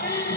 30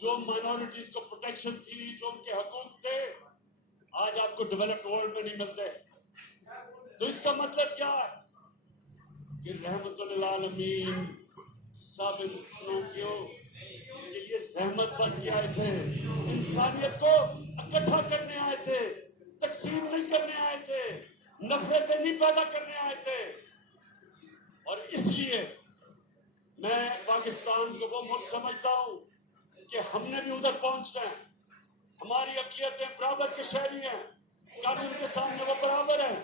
جو مائنورٹیز کو پروٹیکشن تھی، جو ان کے حقوق تھے، آج آپ کو ڈیولپڈ ورلڈ میں نہیں ملتے. تو اس کا مطلب کیا ہے کہ رحمت للعالمین سب انسانوں کے لیے رحمت بن کے آئے تھے، انسانیت کو اکٹھا کرنے آئے تھے، تقسیم نہیں کرنے آئے تھے، نفرتیں نہیں پیدا کرنے آئے تھے. اور اس لیے میں پاکستان کو وہ ملک سمجھتا ہوں کہ ہم نے بھی ادھر پہنچنا ہے. ہماری اقلیتیں برابر کے شہری ہیں، قانون کے سامنے وہ برابر ہیں.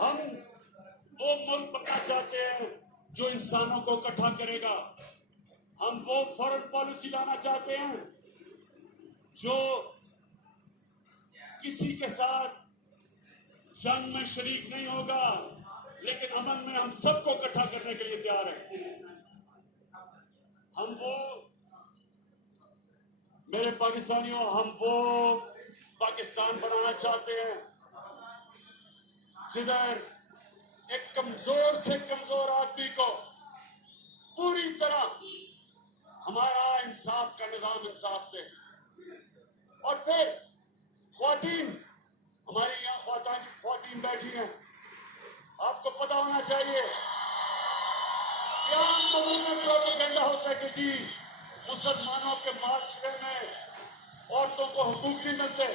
ہم وہ ملک بننا چاہتے ہیں جو انسانوں کو اکٹھا کرے گا. ہم وہ فارن پالیسی لانا چاہتے ہیں جو کسی کے ساتھ جنگ میں شریک نہیں ہوگا، لیکن امن میں ہم سب کو اکٹھا کرنے کے لیے تیار ہیں. ہم وہ میرے پاکستانیوں، ہم وہ پاکستان بنانا چاہتے ہیں جدھر ایک کمزور سے کمزور آدمی کو پوری طرح ہمارا انصاف کا نظام انصاف دے. اور پھر خواتین، ہماری یہاں خواتین بیٹھی ہیں، آپ کو پتا ہونا چاہیے کہ عام لوگوں میں پروپیگنڈا ہوتا ہے کہ جی مسلمانوں کے معاشرے میں عورتوں کو حقوق نہیں ملتے.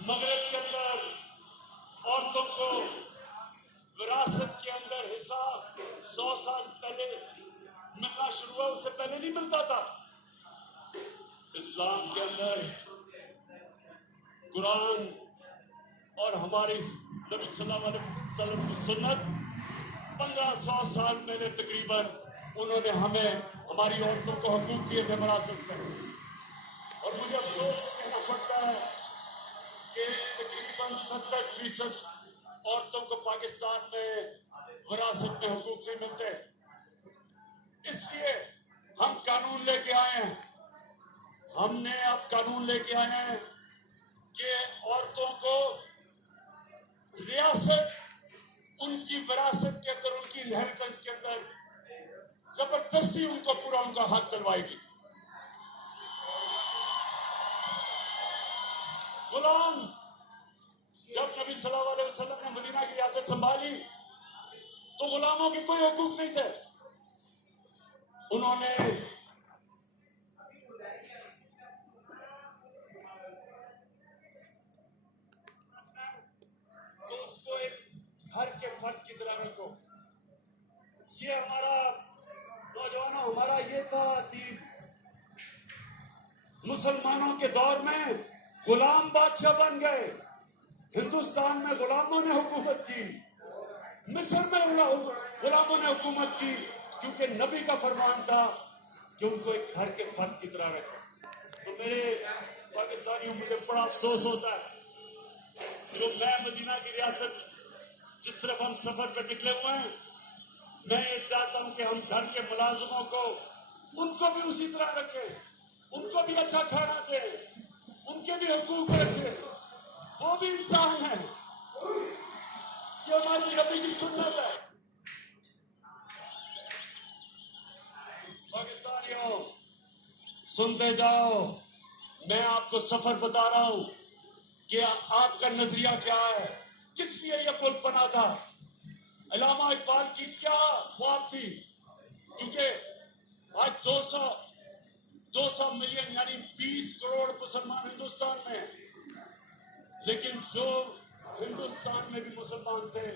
مغرب کے اندر عورتوں کو وراثت کے اندر حصہ 100 سال پہلے ملنا شروع ہوا، اس سے پہلے نہیں ملتا تھا. اسلام کے اندر قرآن اور ہماری نبی صلی اللہ علیہ وسلم کی سنت 1500 سال پہلے تقریباً انہوں نے ہمیں ہماری عورتوں کو حقوق دیے تھے وراثت میں. اور مجھے افسوس کہنا پڑتا ہے کہ تقریباً 70% عورتوں کو پاکستان میں وراثت میں حقوق نہیں ملتے. اس لیے ہم قانون لے کے آئے ہیں. ہم نے اب قانون لے کے آئے ہیں کہ عورتوں کو ریاست ان کی وراثت کے اندر، ان کی انہیریٹنس کے اندر زبردستی ان کو پورا ان کا حق دلوائے گی. غلام، جب نبی صلی اللہ علیہ وسلم نے مدینہ کی ریاست سنبھالی تو غلاموں کے کوئی حقوق نہیں تھے. انہوں نے تو اس کو ایک گھر کے فرد کی طرح رکھو. یہ ہمارا نوجوانوں، ہمارا یہ تھا دین. مسلمانوں کے دور میں غلام بادشاہ بن گئے. ہندوستان میں غلاموں نے حکومت کی، مصر میں غلاموں نے حکومت کی، کیونکہ نبی کا فرمان تھا کہ ان کو ایک گھر کے فرد کی طرح رکھو. تو میرے پاکستانیوں، مجھے بڑا افسوس ہوتا ہے جو میں مدینہ کی ریاست جس طرف ہم سفر پہ نکلے ہوئے ہیں، میں یہ چاہتا ہوں کہ ہم گھر کے ملازموں کو، ان کو بھی اسی طرح رکھیں، ان کو بھی اچھا کھانا دیں، ان کے بھی حقوق رکھیں. وہ بھی انسان ہیں. یہ ہماری نبی کی سنت ہے. پاکستانیوں سنتے جاؤ، میں آپ کو سفر بتا رہا ہوں کہ آپ کا نظریہ کیا ہے، کس لیے یہ ملک بنا تھا. علامہ اقبال کی کیا خواب تھی؟ کیونکہ آج 200 ملین یعنی 20 کروڑ مسلمان ہندوستان میں ہیں، لیکن جو ہندوستان میں بھی مسلمان تھے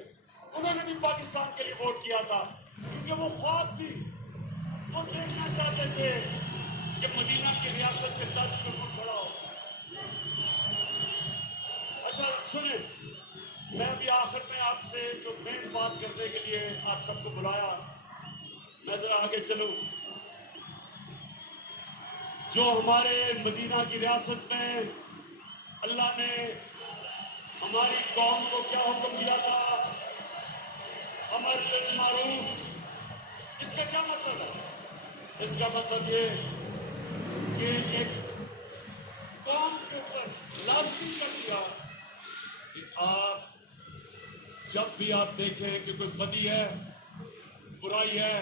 انہوں نے بھی پاکستان کے لیے ووٹ کیا تھا، کیونکہ وہ خواب تھی. وہ دیکھنا چاہتے تھے کہ مدینہ کی ریاست کے طرز پر ملک کھڑا ہو. اچھا سنیں، میں ابھی آخر میں آپ سے جو مین بات کرنے کے لیے آپ سب کو بلایا، میں ذرا آگے چلوں. جو ہمارے مدینہ کی ریاست میں اللہ نے ہماری قوم کو کیا حکم دیا تھا، امر بالمعروف. اس کا کیا مطلب ہے؟ اس کا مطلب یہ کہ ایک قوم کے اوپر لازمی کر دیا کہ آپ جب بھی آپ دیکھیں کہ کوئی بدی ہے، برائی ہے،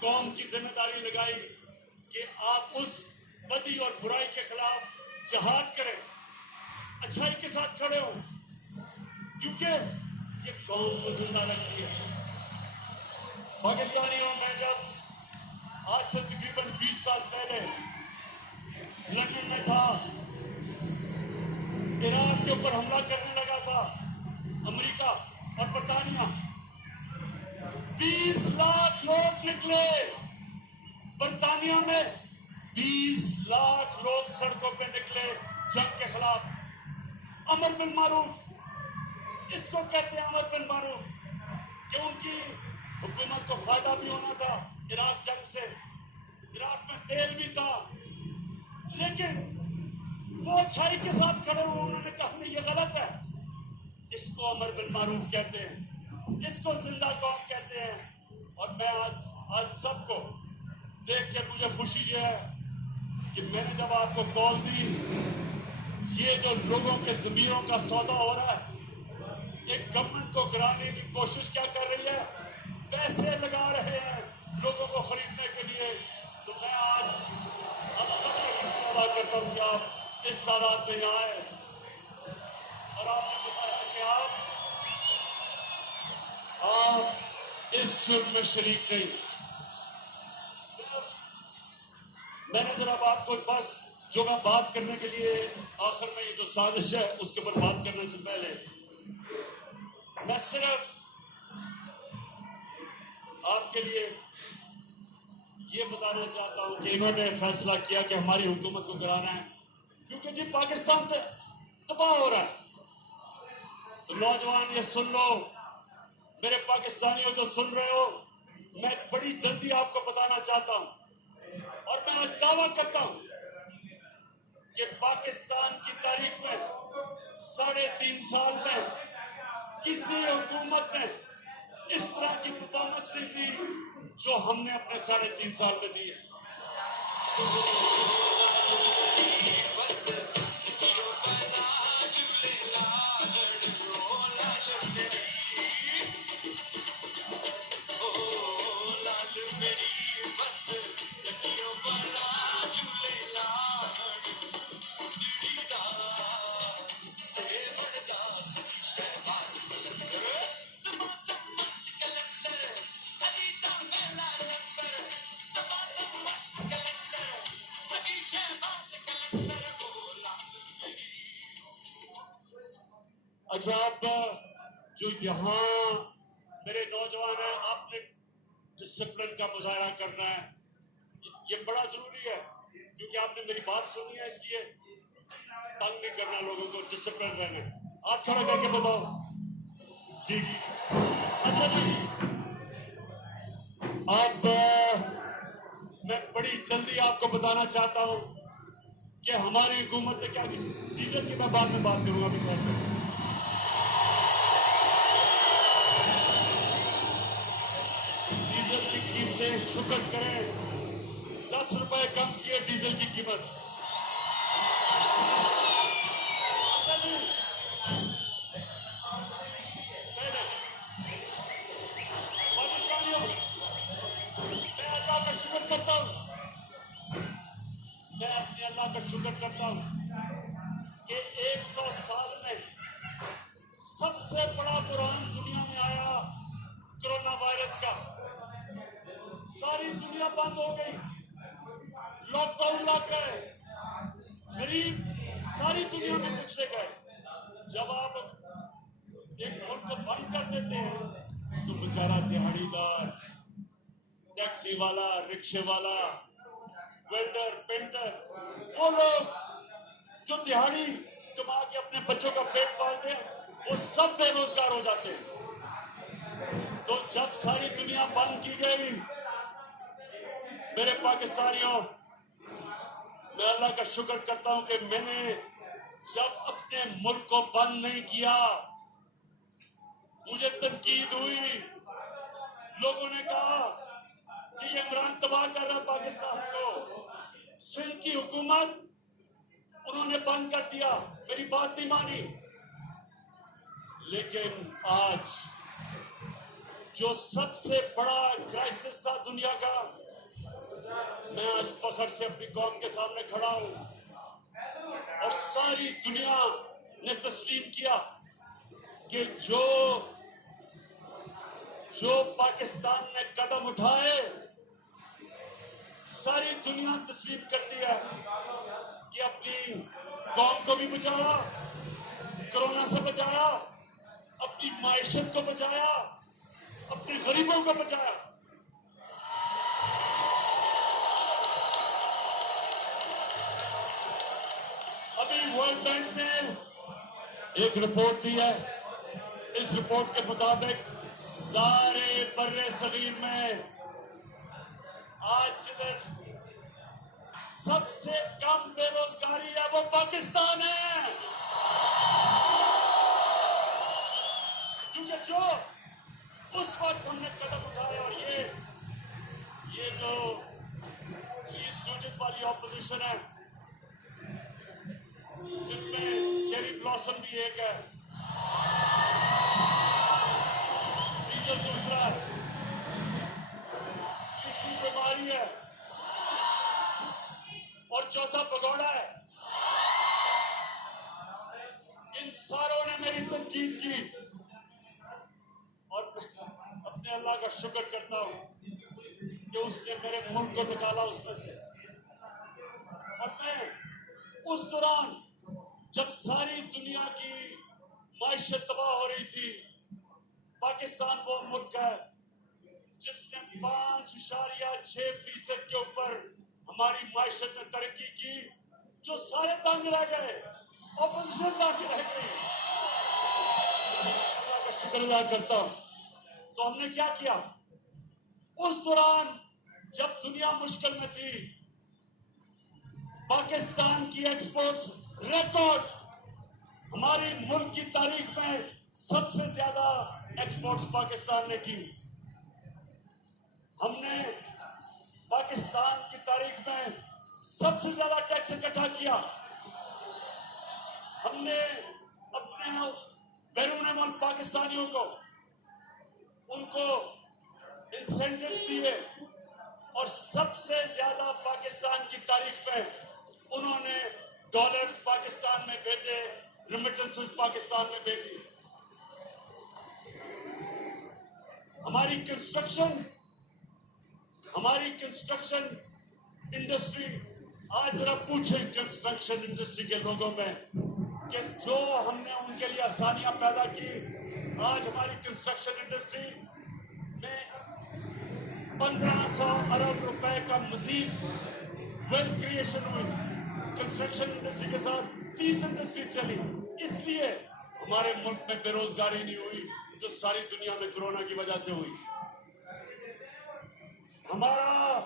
قوم کی ذمہ داری لگائی کہ آپ اس بدی اور برائی کے خلاف جہاد کریں، اچھائی کے ساتھ کھڑے ہو، کیونکہ یہ قوم کو زندہ رکھتی ہے۔ پاکستانیوں، میں جب آج سے تقریباً 20 سال پہلے لندن میں تھا، عراق کے اوپر حملہ کرنے لگا تھا امریکہ اور برطانیہ، 20 لاکھ لوگ نکلے برطانیہ میں، 20 لاکھ لوگ سڑکوں پہ نکلے جنگ کے خلاف۔ امر بالمعروف، اس کو کہتے ہیں امر بالمعروف، کہ ان کی حکومت کو فائدہ بھی ہونا تھا عراق جنگ سے، عراق میں تیل بھی تھا، لیکن وہ اچھائی کے ساتھ کھڑے ہوئے، انہوں نے کہا نہیں، یہ غلط ہے۔ اس کو امر بالمعروف کہتے ہیں، اس کو زندہ قوم کہتے ہیں۔ اور میں آج سب کو دیکھ کے مجھے خوشی یہ ہے کہ میں نے جب آپ کو کال دی، یہ جو لوگوں کے ضمیروں کا سودا ہو رہا ہے، ایک گورنمنٹ کو گرانے کی کوشش کیا کر رہی ہے، پیسے لگا رہے ہیں لوگوں کو خریدنے کے لیے، تو میں آج آپ سب کا شکریہ ادا کرتا ہوں کہ آپ اس تعداد میں یہاں آئے اور آپ نے بتایا کہ آپ اس جرم میں شریک نہیں۔ میں نے ذرا آپ کو بس جو میں بات کرنے کے لیے آخر میں یہ جو سازش ہے اس کے اوپر بات کرنے سے پہلے میں صرف آپ کے لیے یہ بتانا چاہتا ہوں کہ انہوں نے فیصلہ کیا کہ ہماری حکومت کو گرانا ہے، کیونکہ جی پاکستان سے تباہ ہو رہا ہے۔ تو نوجوان یہ سن لو، میرے پاکستانیوں جو سن رہے ہو، میں بڑی جلدی آپ کو بتانا چاہتا ہوں اور میں آج دعویٰ کرتا ہوں کہ پاکستان کی تاریخ میں 3.5 سال میں کسی حکومت نے اس طرح کی پرفارمنس نہیں دی جو ہم نے اپنے 3.5 سال میں دی ہے۔ اچھا، اب جو یہاں میرے نوجوان ہیں، آپ نے ڈسپلن کا مظاہرہ کرنا ہے، یہ بڑا ضروری ہے، کیونکہ آپ نے میری بات سنی ہے، اس لیے تنگ نہیں کرنا لوگوں کو، ڈسپلن رہنا۔ ہاتھ کھڑا کر کے بتاؤ۔ جی جی، اچھا جی، اب میں بڑی جلدی آپ کو بتانا چاہتا ہوں کہ ہماری حکومت نے کیا کی۔ ڈیزل کی میں بعد میں بات کروں گا، ابھی خیر کروں۔ ڈیزل کی قیمتیں شکر کریں 10 روپے کم کیے ڈیزل کی قیمت۔ اچھا جی، پہلے پاکستانیوں، میں اللہ کا شکر کرتا ہوں، میں اپنے اللہ کا شکر کرتا ہوں کہ 100 سال میں سب سے بڑا بحران دنیا میں آیا کرونا وائرس کا، ساری دنیا بند ہو گئی، لاک ڈاؤن لگ گئے، غریب ساری دنیا میں پچھڑے گئے۔ جب آپ ایک ملک کو بند کر دیتے ہیں تو بیچارہ دیہڑی دار، ٹیکسی والا، رکشے والا، ویلڈر، پینٹر، وہ لوگ جو دیہڑی کما کے اپنے بچوں کا پیٹ پالتے ہیں، وہ سب بے روزگار ہو جاتے ہیں۔ تو جب ساری دنیا بند کی گئی، میرے پاکستانیوں، میں اللہ کا شکر کرتا ہوں کہ میں نے جب اپنے ملک کو بند نہیں کیا، مجھے تنقید ہوئی، لوگوں نے کہا کہ یہ عمران تباہ کر رہا پاکستان کو، سندھ کی حکومت انہوں نے بند کر دیا، میری بات نہیں مانی۔ لیکن آج جو سب سے بڑا کرائسس تھا دنیا کا، میں آج فخر سے اپنی قوم کے سامنے کھڑا ہوں اور ساری دنیا نے تسلیم کیا کہ جو پاکستان نے قدم اٹھائے، ساری دنیا تسلیم کرتی ہے کہ اپنی قوم کو بھی بچایا، کرونا سے بچایا، اپنی معیشت کو بچایا، اپنے غریبوں کو بچایا۔ ابھی ورلڈ بینک نے ایک رپورٹ دی ہے، اس رپورٹ کے مطابق سارے بر صغیر میں آج جدھر سب سے کم بے روزگاری ہے وہ پاکستان ہے، کیونکہ جو اس وقت ہم نے قدم اٹھائے، اور یہ جو تھری اسٹوڈنٹس والی اپوزیشن ہے جس میں چیری بلاسم بھی ایک ہے، ڈیزل دوسرا ہے، تیسری بیماری ہے اور چوتھا بگوڑا ہے، ان ساروں نے میری تنقید کی اور اپنے اللہ کا شکر کرتا ہوں کہ اس نے میرے ملک کو نکالا اس میں سے۔ اور میں اس دوران جب ساری دنیا کی معیشت تباہ ہو رہی تھی، پاکستان وہ ملک ہے جس نے 5.6% کے اوپر ہماری معیشت نے ترقی کی، جو سارے دنگ رہ گئے، اپوزیشن دنگ رہ گئی۔ اللہ کا شکر ادا کرتا ہوں۔ تو ہم نے کیا کیا اس دوران جب دنیا مشکل میں تھی؟ پاکستان کی ایکسپورٹس ریکارڈ، ہماری ملک کی تاریخ میں سب سے زیادہ ایکسپورٹس پاکستان نے کی۔ ہم نے پاکستان کی تاریخ میں سب سے زیادہ ٹیکس اکٹھا کیا۔ ہم نے اپنے بیرون ملک پاکستانیوں کو ان کو انسینٹیوز دیے، اور سب سے زیادہ پاکستان کی تاریخ میں انہوں نے ڈالرز پاکستان میں بھیجے، ریمیٹنسز پاکستان میں بھیجی۔ ہماری کنسٹرکشن انڈسٹری، آج ذرا پوچھیں کنسٹرکشن انڈسٹری کے لوگوں میں کہ جو ہم نے ان کے لیے آسانیاں پیدا کی، آج ہماری کنسٹرکشن انڈسٹری میں 1500 ارب روپے کا مزید ویلتھ کریشن ہوئی۔ کنسٹرکشن انڈسٹری کے ساتھ 30 انڈسٹری چلی، اس لیے ہمارے ملک میں بے روزگاری نہیں ہوئی جو ساری دنیا میں کرونا کی وجہ سے ہوئی۔ ہمارا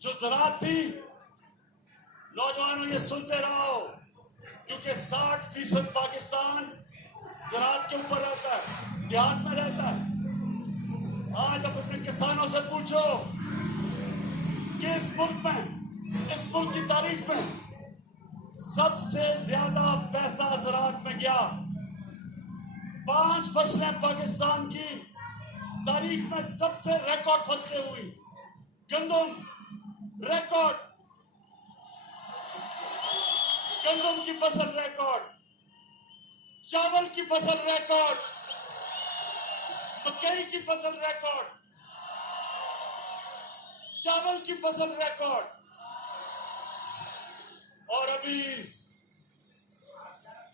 جو زراعت تھی، نوجوانوں یہ سنتے رہو، کیونکہ 60% پاکستان زراعت کے اوپر رہتا ہے، دیہات میں رہتا ہے۔ آج اب اپنے کسانوں سے پوچھو کہ اس ملک کی تاریخ میں سب سے زیادہ پیسہ زراعت میں گیا۔ 5 فصلیں پاکستان کی تاریخ میں سب سے ریکارڈ فصلیں ہوئی۔ گندم ریکارڈ، گندم کی فصل ریکارڈ، چاول کی فصل ریکارڈ، مکئی کی فصل ریکارڈ، چاول کی فصل ریکارڈ، اور ابھی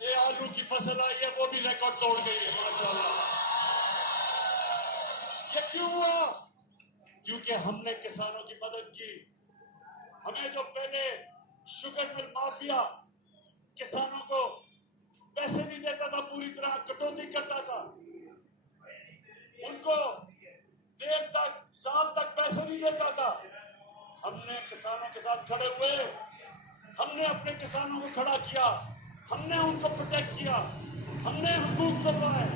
یہ آلو کی فصل آئی ہے وہ بھی ریکارڈ توڑ گئی ہے، ماشاءاللہ۔ یہ کیوں ہوا؟ کیونکہ ہم نے کسانوں کی مدد کی۔ ہمیں جو پہلے شوگر مل مافیا کسانوں کو پیسے نہیں دیتا تھا، پوری طرح کٹوتی کرتا تھا، ان کو دیر تک، سال تک پیسے نہیں دیتا تھا، ہم نے کسانوں کے ساتھ کھڑے ہوئے، ہم نے اپنے کسانوں کو کھڑا کیا، ہم نے ان کو پروٹیکٹ کیا، ہم نے حقوق دلوائے،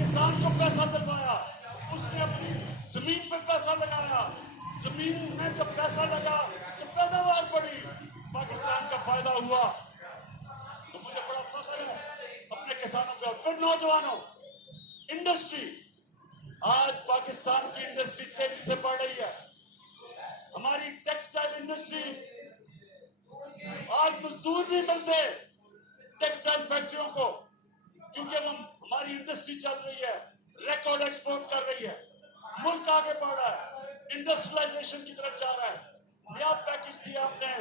کسان کو پیسہ دلوایا، اس نے اپنی زمین پہ پیسہ لگایا، زمین میں جب پیسہ لگا تو پیداوار بڑھی، پاکستان کا فائدہ ہوا۔ تو مجھے بڑا فخر ہے اپنے کسانوں پہ۔ اور پھر نوجوانوں، انڈسٹری، آج پاکستان کی انڈسٹری تیزی سے بڑھ رہی ہے۔ ہماری ٹیکسٹائل انڈسٹری، آج مزدور نہیں ملتے ٹیکسٹائل فیکٹریوں کو، کیونکہ ہماری انڈسٹری چل رہی ہے، ریکارڈ ایکسپورٹ کر رہی ہے، ملک آگے بڑھ رہا ہے، انڈسٹریلائزیشن کی طرف جا رہا ہے۔ نیا پیکج دیا ہم نے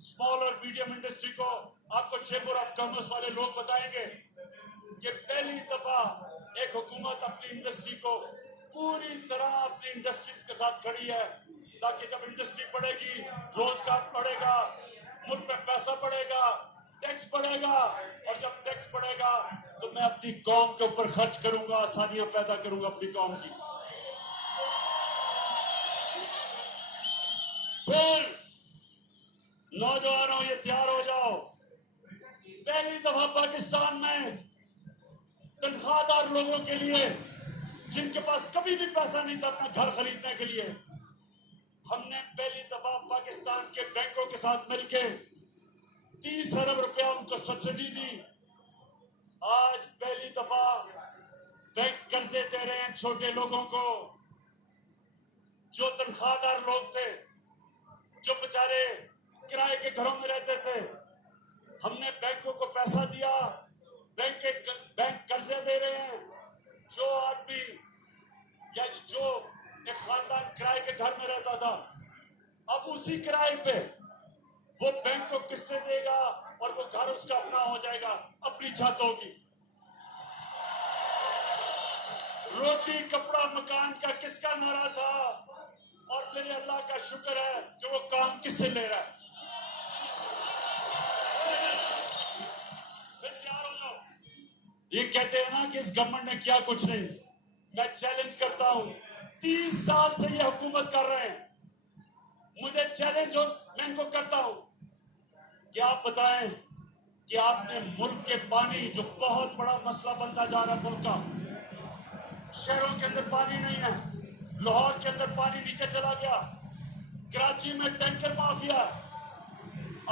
اسمال اور میڈیم انڈسٹری کو۔ آپ کو چیمبر آف کامرس والے لوگ بتائیں گے کہ پہلی دفعہ ایک حکومت اپنی انڈسٹری کو پوری طرح اپنی انڈسٹریز کے ساتھ کھڑی ہے، تاکہ جب انڈسٹری بڑھے گی روزگار بڑھے گا، ملک میں پیسہ بڑھے گا، ٹیکس بڑھے گا، اور جب ٹیکس بڑھے گا تو میں اپنی قوم کے اوپر خرچ کروں گا، آسانیاں پیدا کروں گا اپنی قوم کی۔ پھر نوجوانوں یہ تیار ہو جاؤ، پہلی دفعہ پاکستان میں تنخواہ دار لوگوں کے لیے، جن کے پاس کبھی بھی پیسہ نہیں تھا اپنا گھر خریدنے کے لیے، ہم نے پہلی دفعہ پاکستان کے بینکوں کے ساتھ مل کے 30 ارب روپیہ ان کو سبسڈی دی۔ آج پہلی دفعہ بینک قرضے دے رہے ہیں چھوٹے لوگوں کو، جو تنخواہ دار لوگ تھے، جو بیچارے کرائے کے گھروں میں رہتے تھے۔ ہم نے بینکوں کو پیسہ دیا، بینک قرضے دے رہے ہیں۔ جو آدمی یا جو ایک خاندان کرائے کے گھر میں رہتا تھا، اب اسی کرائے پہ وہ بینک کو قسطیں دے گا اور وہ گھر اس کا اپنا ہو جائے گا، اپنی چھت ہوگی۔ روٹی کپڑا مکان کا کس کا نعرہ تھا، اور میرے اللہ کا شکر ہے کہ وہ کام کس سے لے رہا ہے۔ پھر تیار ہو جاؤ۔ یہ کہتے ہیں نا کہ اس گورنمنٹ نے کیا کچھ نہیں، میں چیلنج کرتا ہوں، 30 سال سے یہ حکومت کر رہے ہیں، مجھے چیلنج ہو، میں ان کو کرتا ہوں کہ آپ بتائیں کہ آپ نے ملک کے پانی، جو بہت بڑا مسئلہ بنتا جا رہا ہے ملک کا، شہروں کے اندر پانی نہیں ہے، لاہور کے اندر پانی نیچے چلا گیا، کراچی میں ٹینکر مافیا،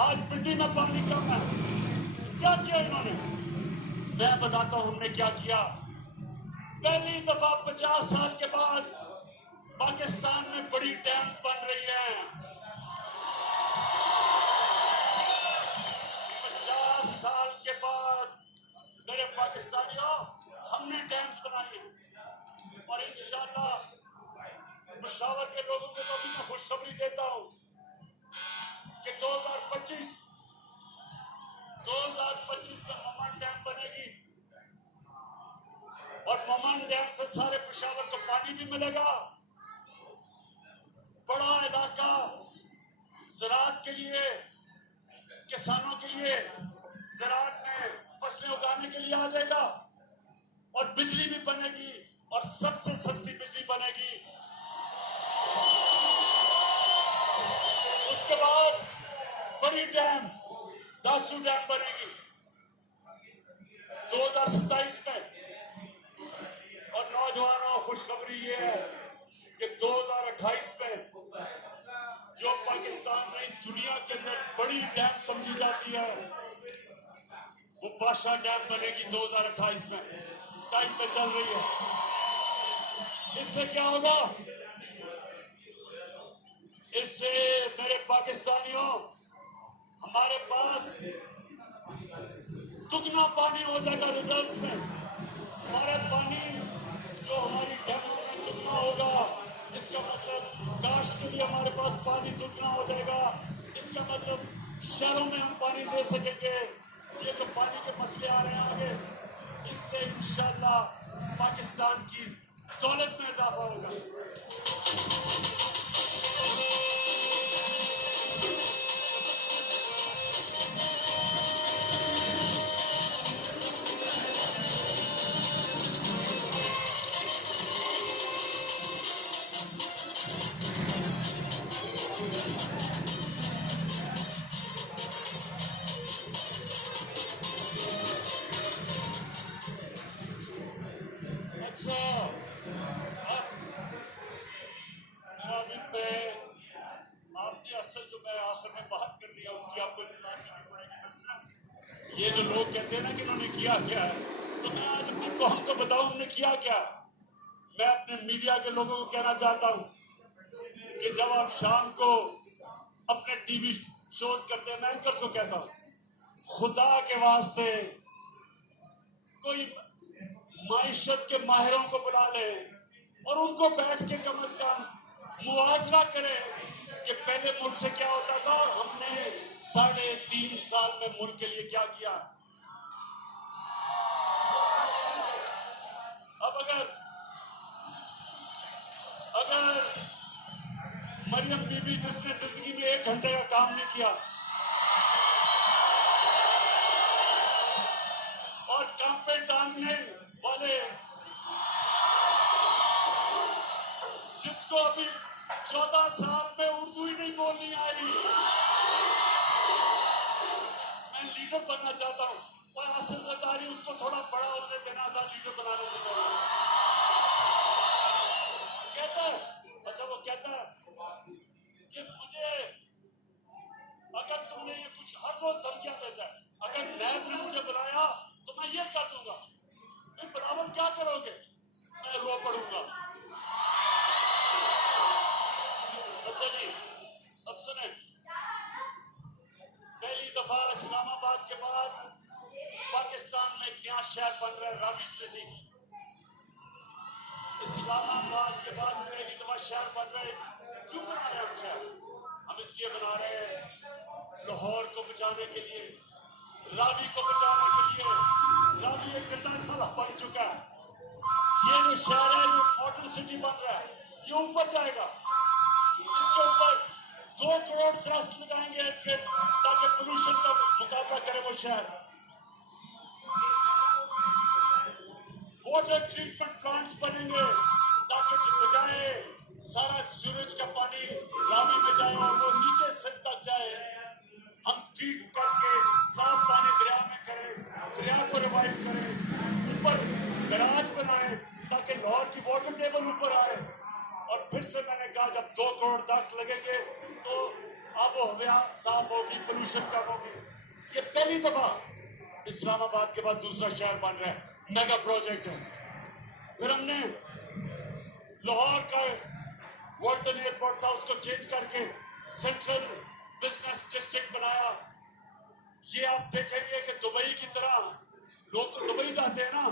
آج پنڈی میں پانی کم ہے، کیا کیا انہوں نے؟ میں بتاتا ہوں ہم نے کیا کیا۔ پہلی دفعہ 50 سال کے بعد پاکستان میں بڑی ڈیمز بن رہی ہیں۔ 50 سال کے بعد میرے پاکستانیوں ہم نے ڈیمز بنائی ہیں، اور انشاءاللہ پشاور کے لوگوں کو تو بھی میں خوشخبری دیتا ہوں کہ 2025 میں ممان ڈیم بنے گی، اور ممان ڈیم سے سارے پشاور کو پانی بھی ملے گا۔ بڑا علاقہ زراعت کے لیے، کسانوں کے لیے زراعت میں فصلیں اگانے کے لیے آ جائے گا، اور بجلی بھی بنے گی، اور سب سے سستی بجلی بنے گی۔ اس کے بعد بڑی ڈیم داسو ڈیم بنے گی 2027 میں، اور نوجوانوں خوشخبری یہ ہے کہ 2028 میں جو پاکستان میں دنیا کے اندر بڑی ڈیم سمجھی جاتی ہے، وہ بادشاہ ڈیم بنے گی 2028 میں، ٹائم پہ چل رہی ہے۔ اس سے کیا ہوگا؟ اس سے میرے پاکستانیوں ہمارے پاس دگنا پانی ہو جائے گا ریزروز میں، ہمارے پانی جو ہماری ڈیموں میں دگنا ہوگا، اس کا مطلب کاشت کے لیے ہمارے پاس پانی دگنا ہو جائے گا، اس کا مطلب شہروں میں ہم پانی دے سکیں گے۔ یہ جو پانی کے مسئلے آ رہے ہیں آگے، اس سے انشاءاللہ پاکستان کی دولت میں اضافہ ہوگا۔ یہ جو لوگ کہتے ہیں نا کہ انہوں نے کیا کیا ہے، تو میں آج اپنی قوم کو بتاؤں ہم نے کیا کیا۔ میں اپنے میڈیا کے لوگوں کو کہنا چاہتا ہوں کہ جب آپ شام کو اپنے ٹی وی شوز کرتے ہیں، میں اینکرز کو کہتا ہوں خدا کے واسطے کوئی معیشت کے ماہروں کو بلا لے اور ان کو بیٹھ کے کم از کم موازنہ کرے کہ پہلے ملک سے کیا ہوتا تھا اور ہم نے 3.5 سال میں ملک کے لیے کیا کیا. اب اگر مریم بی بی جس نے زندگی میں 1 گھنٹے کا کام نہیں کیا اور کام پہ ٹانگنے والے جس کو ابھی 14 سال میں اردو ہی نہیں بولنی آئی، میں لیڈر بننا چاہتا ہوں اور آصف زرداری اس کو تھوڑا بڑا ہونے دینا تھا لیڈر بنانے سے پہلے. کہتا ہے اچھا وہ کہتا ہے کہ مجھے اگر تم نے یہ کچھ ہر روز دھمکیاں دیتا ہے، اگر نیب نے مجھے بلایا تو میں یہ کر دوں گا، پھر بلاول کیا کرو گے؟ میں رو پڑوں گا. اچھا جی اب سنیں، پہلی دفعہ اسلام آباد کے بعد پاکستان میں ایک نیا شہر بن رہا ہے راوی سٹی. اسلام آباد کے بعد پہلی دفعہ شہر بن رہے. کیوں بنا رہے ہیں ہم شہر؟ ہم اس لیے بنا رہے ہیں لاہور کو بچانے کے لیے، راوی کو بچانے کے لیے. راوی ایک گندا نالا بن چکا ہے. یہ جو شہر ہے یہ ماڈرن سٹی بن رہا ہے، یہ اوپر جائے گا. اس کے اوپر 2 کروڑ درخت لگائیں گے تاکہ پولوشن کا مقابلہ کرے وہ شہر. واٹر ٹریٹمنٹ پلانٹس بنیں گے تاکہ بجائے سارا سیوریج کا پانی راوی میں جائے اور وہ نیچے سندھ تک جائے، ہم ٹریٹ کر کے صاف پانی دریا میں کریں، دریا کو ریوائو کریں، اوپر گراج بنائیں تاکہ لاہور کی واٹر ٹیبل اوپر آئے. اور پھر سے میں نے کہا جب 2 کروڑ درخت لگیں گے تو آب و ہوا صاف ہوگی، پولوشن کم ہوگی. یہ پہلی دفعہ اسلام آباد کے بعد دوسرا شہر بن رہا ہے، میگا پروجیکٹ ہے. پھر ہم نے لاہور کا والٹن ایئرپورٹ تھا اس کو چینج کر کے سینٹرل بزنس ڈسٹرکٹ بنایا. یہ آپ دیکھیں گے کہ دبئی کی طرح لوگ تو دبئی جاتے ہیں نا،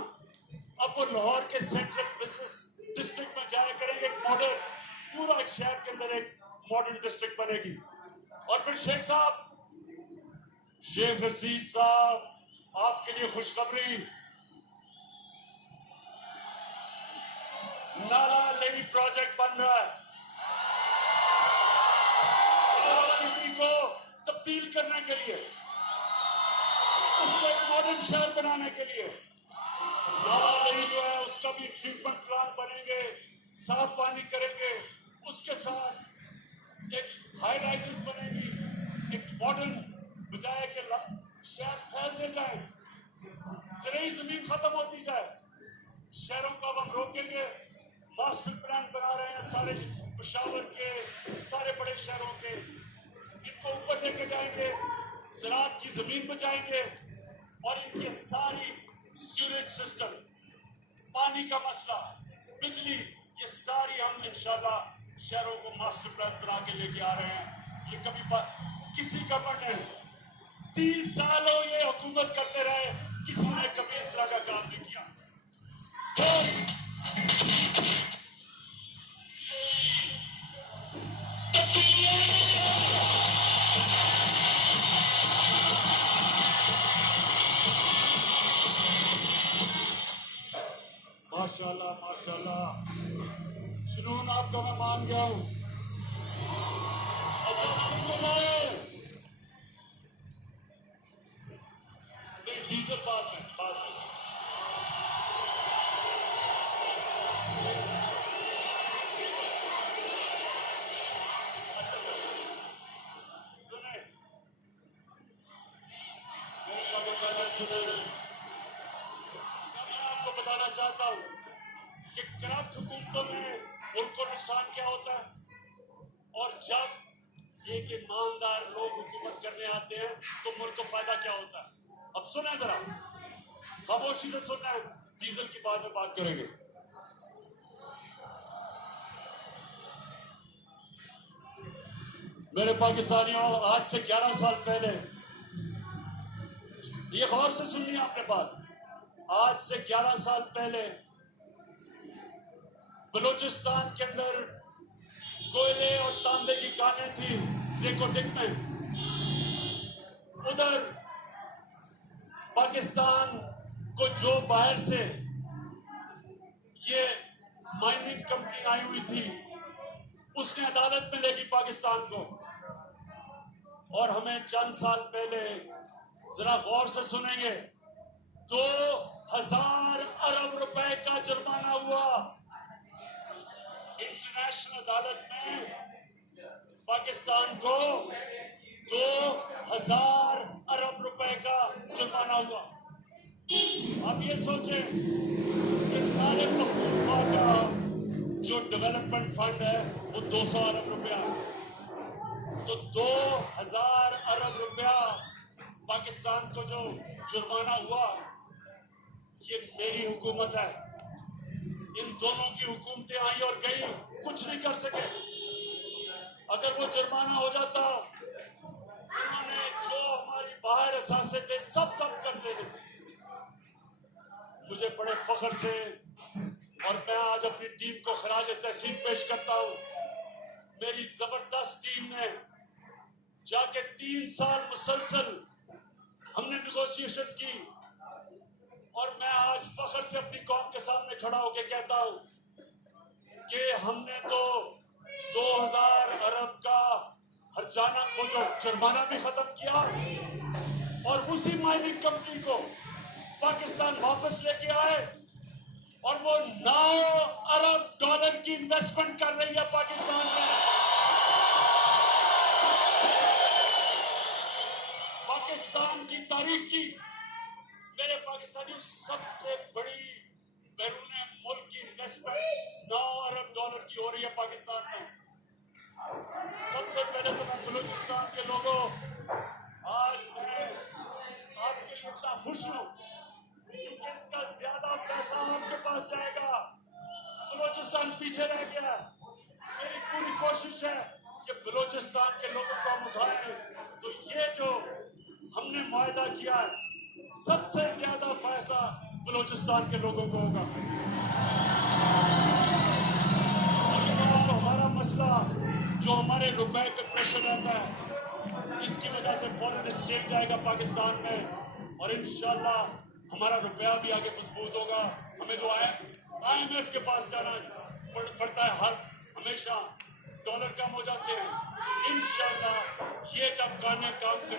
اب وہ لاہور کے سینٹرل بزنس ڈسٹرکٹ میں جایا کریں گے. ایک ماڈرن پورا ایک شہر کے اندر ایک ماڈرن ڈسٹرکٹ بنے گی. اور پھر شیخ صاحب، شیخ رشید صاحب آپ کے لیے خوشخبری، نالا لئی پروجیکٹ بن رہا ہے کو تبدیل کرنے کے لیے، اس کو ایک ماڈرن شہر بنانے کے لیے. نالا لئی جو ہے اس کا بھی ٹریٹمنٹ پلان بنیں گے، صاف پانی کریں گے. اس کے ساتھ ایک ہائی رائزز بنے گی، ایک ماڈرن، بجائے کہ شہر پھیلتے جائیں، زرعی زمین ختم ہوتی جائے. شہروں کو اب ہم روکیں گے. ماسٹر پلان بنا رہے ہیں سارے پشاور کے، سارے بڑے شہروں کے. ان کو اوپر لے کے جائیں گے، زراعت کی زمین بچائیں گے اور ان کی ساری سیوریج سسٹم، پانی کا مسئلہ، بجلی، یہ ساری ہم انشاءاللہ شہروں کو ماسٹر پلان بنا کے لے کے آ رہے ہیں. یہ کبھی کسی گورنمنٹ 30 سالوں یہ حکومت کرتے رہے، کسی نے کبھی اس طرح کا کام نہیں کیا. ماشاءاللہ ماشاءاللہ، جنون آپ کا میں مان گیا ہوں. ڈیزل بعد میں سنیں، میرے پاکستانی سنیں، میں آپ کو بتانا چاہتا ہوں کہ کرپٹ حکومتوں میں ملک کو نقصان کیا ہوتا ہے، اور جب ایک ایماندار لوگ حکومت کرنے آتے ہیں تو ملک کو فائدہ کیا ہوتا ہے. اب سنیں ذرا، خاموشی سے سنیں، ڈیزل کی بعد میں بات کریں گے. میرے پاکستانیوں، آج سے 11 سال پہلے، یہ غور سے سننی آپ نے بات، آج سے 11 سال پہلے بلوچستان کے اندر کوئلے اور تانبے کی کانیں تھی ریکوٹک میں. ادھر پاکستان کو جو باہر سے یہ مائننگ کمپنی آئی ہوئی تھی، اس نے عدالت میں لے گی پاکستان کو. اور ہمیں چند سال پہلے، ذرا غور سے سنیں گے، 2000 ارب روپے کا جرمانہ ہوا انٹرنیشنل عدالت میں. پاکستان کو 2000 ارب روپے کا جرمانہ ہوا. آپ یہ سوچیں کہ سارے پختونخوا کا جو ڈیولپمنٹ فنڈ ہے وہ 200 ارب روپیہ ہے، تو 2000 ارب روپیہ پاکستان کو جو جرمانہ ہوا، یہ میری حکومت ہے. ان دونوں کی حکومتیں آئی اور گئی، کچھ نہیں کر سکے. اگر وہ جرمانہ ہو جاتا، انہوں نے جو ہماری باہر اثاثے تھے سب کر دیتے تھے. مجھے بڑے فخر سے، اور میں آج اپنی ٹیم کو خراج تحسین پیش کرتا ہوں. میری زبردست ٹیم نے جا کے 3 سال مسلسل ہم نے نیگوشیشن کی، اور میں آج فخر سے اپنی قوم کے سامنے کھڑا ہو کے کہتا ہوں کہ ہم نے تو 2000 ارب کا ہرجانہ کو جو جرمانہ بھی ختم کیا، اور اسی مائننگ کمپنی کو پاکستان واپس لے کے آئے، اور وہ 9 ارب ڈالر کی انویسٹمنٹ کر رہی ہے پاکستان میں. پاکستان کی تاریخ کی، میرے پاکستانی، سب سے بڑی بیرون ملک کی انویسٹمنٹ 9 ارب ڈالر کی ہو رہی ہے پاکستان میں. سب سے پہلے تو میں بلوچستان کے لوگوں، آج میں آپ کے لیے اتنا خوش ہوں کیونکہ اس کا زیادہ پیسہ آپ کے پاس جائے گا. بلوچستان پیچھے رہ گیا. میری پوری کوشش ہے کہ بلوچستان کے لوگوں کو ہم اٹھائیں. تو یہ جو ہم نے معاہدہ کیا ہے، سب سے زیادہ پیسہ بلوچستان کے لوگوں کو ہوگا. اور ہمارا مسئلہ جو ہمارے روپے پہ پریشر رہتا ہے، اس کی وجہ سے فورن ایکسچینج آئے گا پاکستان میں، اور انشاءاللہ ہمارا روپیہ بھی آگے مضبوط ہوگا. ہمیں جو IMF کے پاس جانا پڑتا ہے، ہمیشہ ڈالر کم ہو جاتے ہیں. انشاءاللہ یہ جب کام کریں